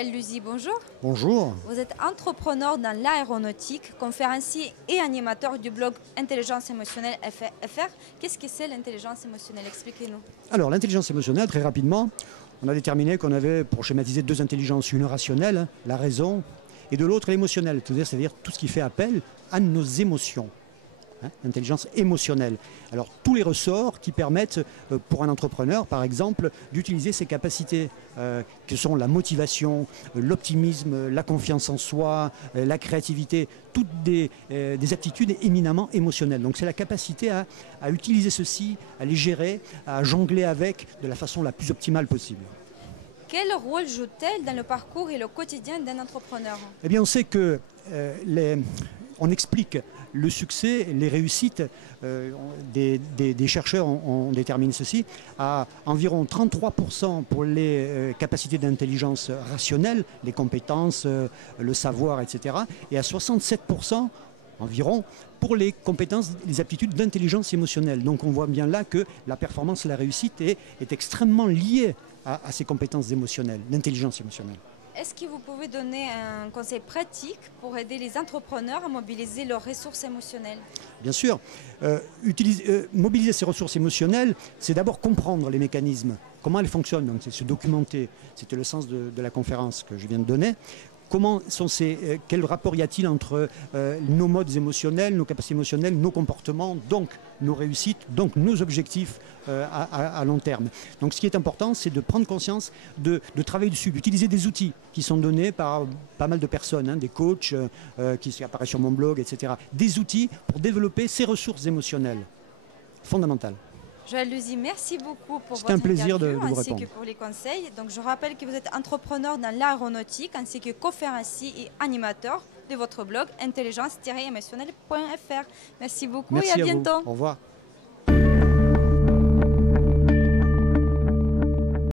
Joël Luzy, bonjour. Bonjour. Vous êtes entrepreneur dans l'aéronautique, conférencier et animateur du blog Intelligence émotionnelle FR. Qu'est-ce que c'est l'intelligence émotionnelle? Expliquez-nous. Alors, l'intelligence émotionnelle, très rapidement, on a déterminé qu'on avait, pour schématiser, deux intelligences. Une rationnelle, la raison, et de l'autre l'émotionnelle, c'est-à-dire tout ce qui fait appel à nos émotions. L'intelligence émotionnelle. Alors, tous les ressorts qui permettent, pour un entrepreneur, par exemple, d'utiliser ses capacités, que sont la motivation, l'optimisme, la confiance en soi, la créativité, toutes des aptitudes éminemment émotionnelles. Donc, c'est la capacité à utiliser ceci, à les gérer, à jongler avec de la façon la plus optimale possible. Quel rôle joue-t-elle dans le parcours et le quotidien d'un entrepreneur? Eh bien, on sait que on explique le succès, les réussites, des chercheurs ont déterminé ceci, à environ 33% pour les capacités d'intelligence rationnelle, les compétences, le savoir, etc. Et à 67% environ pour les compétences, les aptitudes d'intelligence émotionnelle. Donc on voit bien là que la performance et la réussite est extrêmement liée à ces compétences émotionnelles, d'intelligence émotionnelle. Est-ce que vous pouvez donner un conseil pratique pour aider les entrepreneurs à mobiliser leurs ressources émotionnelles? Bien sûr. Mobiliser ces ressources émotionnelles, c'est d'abord comprendre les mécanismes, comment elles fonctionnent. Donc c'est se documenter. C'était le sens de la conférence que je viens de donner. Quel rapport y a-t-il entre nos modes émotionnels, nos capacités émotionnelles, nos comportements, donc nos réussites, donc nos objectifs à long terme. Donc ce qui est important, c'est de prendre conscience, de travailler dessus, d'utiliser des outils qui sont donnés par pas mal de personnes, des coachs qui apparaissent sur mon blog, etc. Des outils pour développer ces ressources émotionnelles fondamentales. Joël Luzy, merci beaucoup pour votre interview. C'est un plaisir de vous ainsi répondre. que pour les conseils. Donc, je rappelle que vous êtes entrepreneur dans l'aéronautique ainsi que conférencier et animateur de votre blog intelligence-émotionnelle.fr. Merci beaucoup Merci et à bientôt. Au revoir.